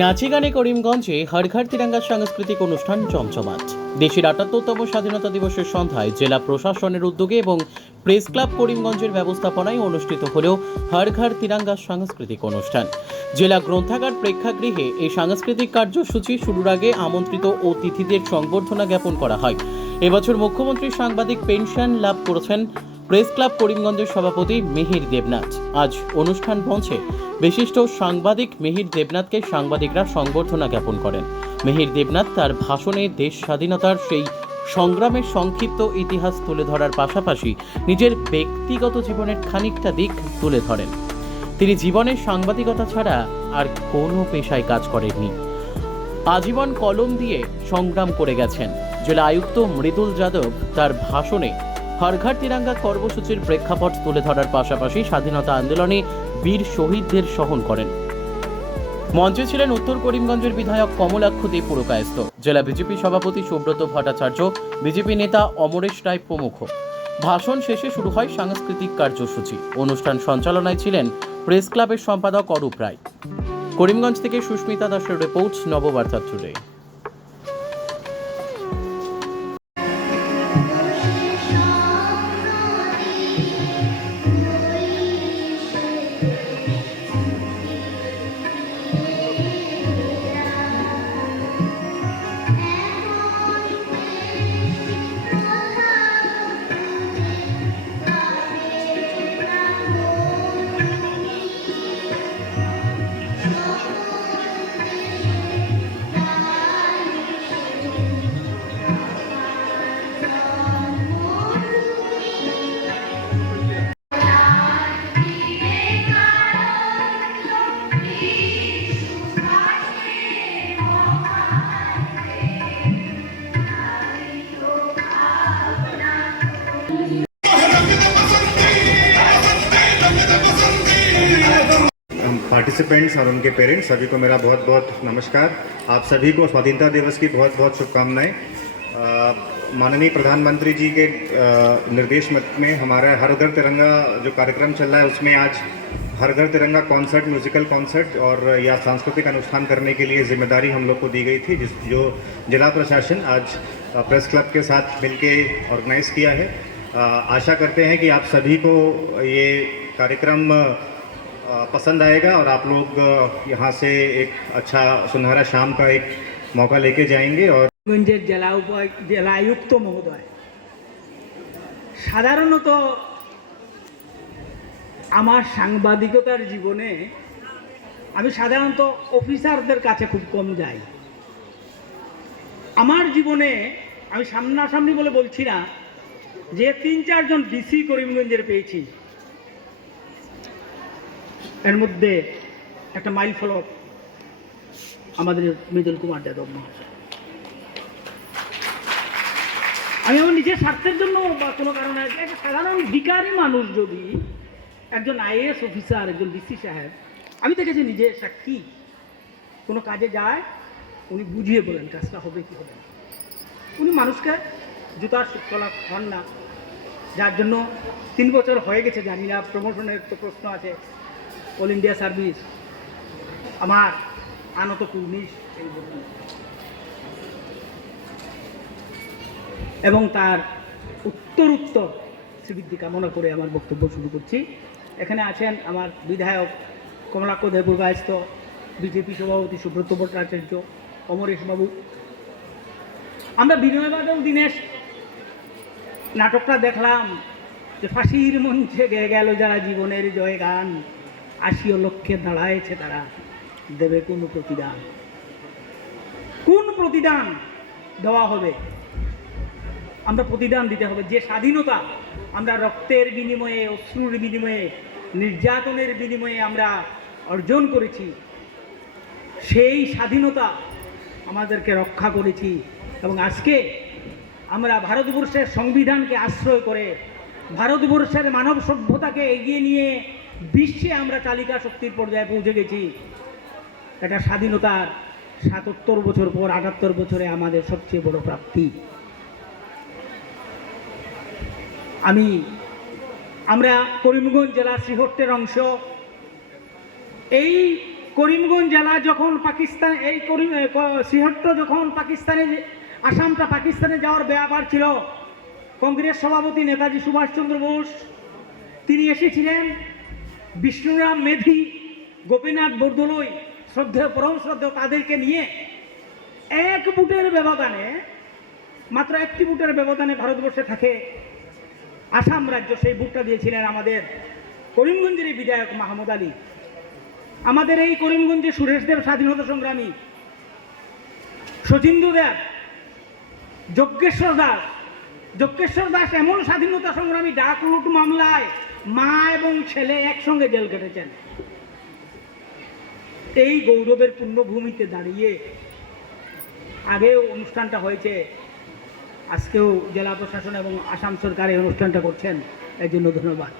নাচে গানে করিমগঞ্জে হর ঘর তিরঙ্গা সাংস্কৃতিক অনুষ্ঠান জমজমাট। দেশের ৭৮তম স্বাধীনতা দিবসের সন্ধ্যায় জেলা প্রশাসনের উদ্যোগে এবং প্রেস ক্লাব করিমগঞ্জের ব্যবস্থাপনায় অনুষ্ঠিত হল হর ঘর তিরঙ্গা সাংস্কৃতিক অনুষ্ঠান। জেলা গ্রন্থাগার প্রেক্ষাগৃহে এই সাংস্কৃতিক কার্যসূচি শুরুর আগে আমন্ত্রিত অতিথিদের সংবর্ধনা জ্ঞাপন করা হয়। এবছর মুখ্যমন্ত্রী সাংবাদিক পেনশন লাভ করেছেন প্রেস ক্লাব করিমগঞ্জের সভাপতি মিহির দেবনাথ। আজ অনুষ্ঠান মঞ্চে বিশিষ্ট সাংবাদিক মিহির দেবনাথকে সাংবাদিকরা সংবর্ধনা জ্ঞাপন করেন। মিহির দেবনাথ তার ভাষণে দেশ স্বাধীনতার সেই সংগ্রামের সংক্ষিপ্ত ইতিহাস তুলে ধরার পাশাপাশি নিজের ব্যক্তিগত জীবনের খানিকটা দিক তুলে ধরেন। তিনি জীবনে সাংবাদিকতা ছাড়া আর কোনো পেশায় কাজ করেননি। আজীবন কলম দিয়ে সংগ্রাম করে গেছেন। জেলা আয়ুক্ত মৃদুল যাদব তার ভাষণে হর ঘর তিরঙ্গা কর্মসূচির প্রেক্ষাপট তুলে ধরার পাশাপাশি স্বাধীনতা আন্দোলনে বীর শহীদদের স্মরণ করেন। মঞ্চে ছিলেন উত্তর করিমগঞ্জের বিধায়ক কমলাক্ষ দে পুরকায়স্থ, জেলা বিজেপি সভাপতি সুব্রত ভট্টাচার্য, বিজেপি নেতা অমরেশ রায় প্রমুখ। ভাষণ শেষে শুরু হয় সাংস্কৃতিক কার্যসূচি। অনুষ্ঠান সঞ্চালনায় ছিলেন প্রেস ক্লাবের সম্পাদক অরূপ রায়। করিমগঞ্জ থেকে সুস্মিতা দাসের রিপোর্ট, নববার্তা টুডে। पार्टिसिपेंट्स और उनके पेरेंट्स सभी को मेरा बहुत बहुत नमस्कार। आप सभी को स्वाधीनता दिवस की बहुत बहुत शुभकामनाएं। माननीय प्रधानमंत्री जी के निर्देश में हमारा हर घर तिरंगा जो कार्यक्रम चल रहा है उसमें आज हर घर तिरंगा कॉन्सर्ट, म्यूजिकल कॉन्सर्ट और या सांस्कृतिक अनुष्ठान करने के लिए जिम्मेदारी हम लोग को दी गई थी, जो जिला प्रशासन आज प्रेस क्लब के साथ मिलके ऑर्गेनाइज किया है। आशा करते हैं कि आप सभी को ये कार्यक्रम पसंद आएगा और आप लोग यहाँ से एक अच्छा सुनहरा शाम का एक मौका लेके जाएंगे। और জেলা আয়ুক্ত মহোদয়, সাধারণত আমার সাংবাদিকতার জীবনে আমি সাধারণত অফিসারদের কাছে খুব কম যাই। আমার জীবনে আমি সামনাসামনি বলে বলছি না, যে ৩-৪ জন ডিসি করিমগঞ্জের পেয়েছি, এর মধ্যে একটা মাইল ফলক আমাদের মৃদুল কুমার যাদব মহাশয়। আমি আমার নিজের স্বার্থের জন্য বা কোনো কারণে একটা সাধারণ ভিখারি মানুষ যদি একজন আইএএস অফিসার, একজন ডিসি সাহেব, আমি দেখেছি নিজে সাক্ষী, কোনো কাজে যায় উনি বুঝিয়ে বলেন কাজটা হবে কি হবে না। উনি মানুষকে জুতার তলা হন না, যার জন্য 3 বছর হয়ে গেছে, জানি না, প্রমোশনের তো প্রশ্ন আছে, অল ইন্ডিয়া সার্ভিস আমার আনত 19 এবং তার উত্তর শ্রীবৃদ্ধি কামনা করে আমার বক্তব্য শুরু করছি। এখানে আছেন আমার বিধায়ক কমলাক্ষ দে পুরকায়স্থ, বিজেপি সভাপতি সুব্রত ভট্টাচার্য, অমরেশ বাবু। আমরা বিনয় বাদল দীনেশ নাটকটা দেখলাম, যে ফাঁসির মঞ্চে গেয়ে গেল যারা জীবনের জয় গান, 80 লক্ষে দাঁড়ায়ছে তারা, দেবে কোন প্রতিদান? কোন প্রতিদান দেওয়া হবে? আমরা প্রতিদান দিতে হবে। যে স্বাধীনতা আমরা রক্তের বিনিময়ে, অশ্রুর বিনিময়ে, নির্যাতনের বিনিময়ে আমরা অর্জন করেছি, সেই স্বাধীনতা আমাদেরকে রক্ষা করেছি। এবং আজকে আমরা ভারতবর্ষের সংবিধানকে আশ্রয় করে ভারতবর্ষের মানব সভ্যতাকে এগিয়ে নিয়ে বিশ্বে আমরা চালিকা শক্তির পর্যায়ে পৌঁছে গেছি। এটা স্বাধীনতার ৭৭ বছর পর ৭৮ বছরে আমাদের সবচেয়ে বড় প্রাপ্তি। আমরা করিমগঞ্জ জেলার শ্রীহট্টের অংশ, এই করিমগঞ্জ জেলা যখন পাকিস্তান এই শ্রীহট্ট যখন পাকিস্তানে আসামটা পাকিস্তানে যাওয়ার ব্যাপার ছিল, কংগ্রেস সভাপতি নেতাজি সুভাষচন্দ্র বোস তিনি এসেছিলেন, বিষ্ণুরাম মেধি, গোপীনাথ বরদলৈ শ্রদ্ধেয় পরম শ্রদ্ধেয় তাদেরকে নিয়ে এক বুটের ব্যবধানে, মাত্র একটি বুটের ব্যবধানে ভারতবর্ষে থাকে আসাম রাজ্য, সেই বুটটা দিয়েছিলেন আমাদের করিমগঞ্জের বিধায়ক মাহমুদ আলী। আমাদের এই করিমগঞ্জে সুরেশ দেব স্বাধীনতা সংগ্রামী, শচীন্দ্র দেব, যজ্ঞেশ্বর দাস এমন স্বাধীনতা সংগ্রামী ডাক লুট মামলায় মা এবং ছেলে একসঙ্গে জেল কেটেছেন। এই গৌরবের পূর্ণভূমিতে দাঁড়িয়ে আগেও অনুষ্ঠানটা হয়েছে, আজকেও জেলা প্রশাসন এবং আসাম সরকার এই অনুষ্ঠানটা করছেন, এর জন্য ধন্যবাদ।